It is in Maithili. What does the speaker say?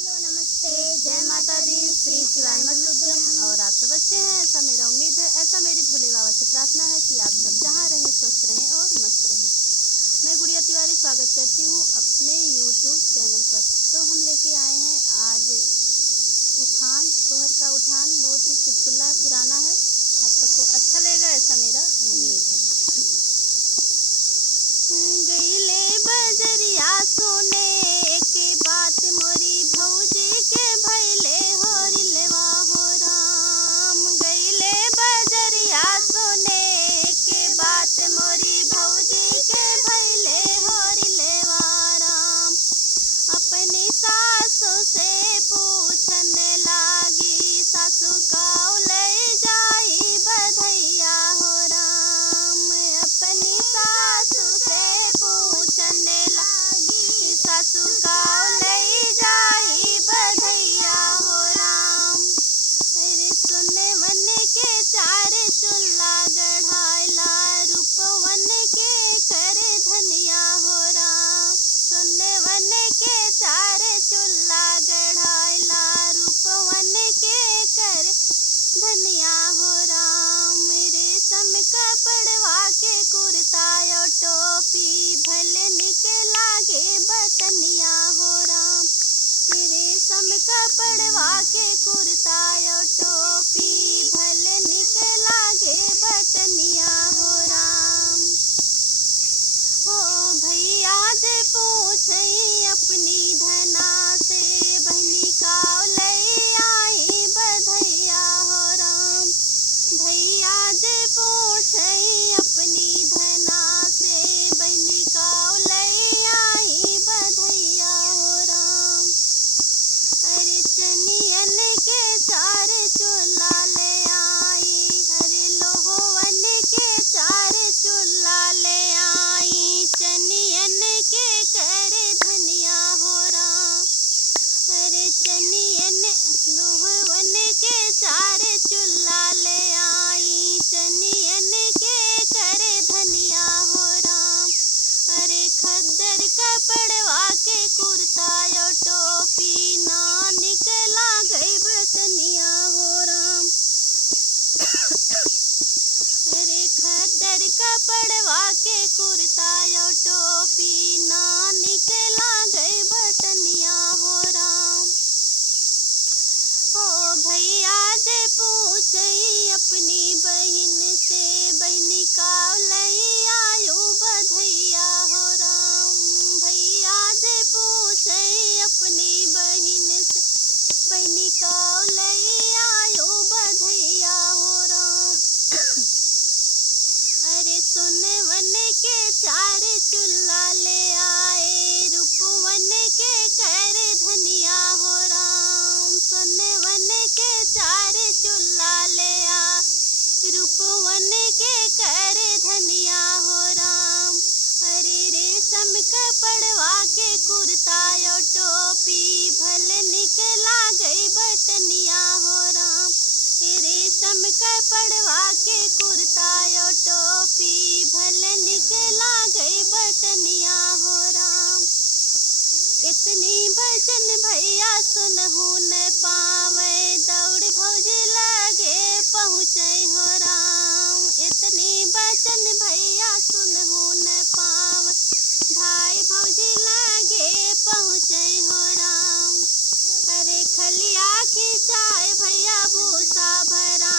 हेलो नमस्ते, जय माता दी, श्री शिवाय नमस्तुभ्यम। और आप सब अच्छे हैं, ऐसा मेरा उम्मीद है। ऐसा मेरी भोले बाबा से प्रार्थना है कि आप सब जहाँ रहें स्वस्थ रहें और मस्त रहें। मैं गुड़िया तिवारी स्वागत करती हूँ अपने यूट्यूब चैनल पर। तो हम लेके आए हैं आज उठान, सोहर का उठान बहुत ही चुटकुला पुराना है। आप सबको अच्छा लगेगा ऐसा मेरा उम्मीद है। गईले बजरिया सोने के बात मोरी भौजी के भैले होरिलवा हो राम। गईले बजरिया सोने के बात मोरी भौजी के भैले होरिलवा राम। अपनी सासू से पूछने लागी, सासू काऊ ले जाई बधैया हो राम। अपनी सासू से पूछने लागी, सासू काऊ ले जाई बधैया हो राम। अरे सुने वन के चार चूल्हा गढ़ाइला, रूपवन के करे धनिया हो राम। सुने वन के चार चूल्हा गढ़ाइला, रूपवन के करे धनिया हो राम। रेशम कपड़वा के कुर्ता और टोपी, भले निकला गे बटनिया हो राम। रेशम कपड़वा के कुर्ता और टोपी, भले निकला गे बटनिया हो राम। हो भैया जे पूछई अपनी धना से, बहनी काव ले आई बधैया हो राम। भैया जे पूछई अपनी धना से, बहनी काव ले आई बधैया हो राम। अरे चनियन के चार चूल्हा ले आई, अरे लोहवन के चार चूल्हा ले आई, चनियन के करे धनिया हो राम। अरे चनियन लोहवन के चार चूल्हा ले आई, चनियन के करे धनिया हो राम। अरे खद्दर कपड़वा के कुर्ता और टोपी, ना निकला गई बटनिया हो राम। अरे खद्दर कपड़वा के कुर्ता और टोपी, ना निकला गई बटनिया हो राम। ओ भैया जे पूछई अपनी बहन से, बहनी काव लई आयु बधैया हो राम। भैया जे पूछई अपनी बहन से, बहनी काव लई आयु बधैया हो राम। अरे सुने वन के चार चूल्हा ले आए, रूपवन के करे धनिया हो राम। सुने वन के चार चूल्हा ले आ, रूपवन के करे धनिया हो राम। अरे रेशम कपड़वा के कुर्ता और टोपी, भले निकला गई बटनिया हो राम। रेशम कपड़वा के कुर्ता और टोपी, भले निकला गई बटनिया हो राम। इतनी भजन भैया सुनहु न पावे, दौड़ भौज लगे पहुँचे हो राम। इतनी भजन भैया सुनहु न पावे, भाई भौज लगे पहुँचे हो राम। अरे खलिया खिंचाए भैया भूसा भरा,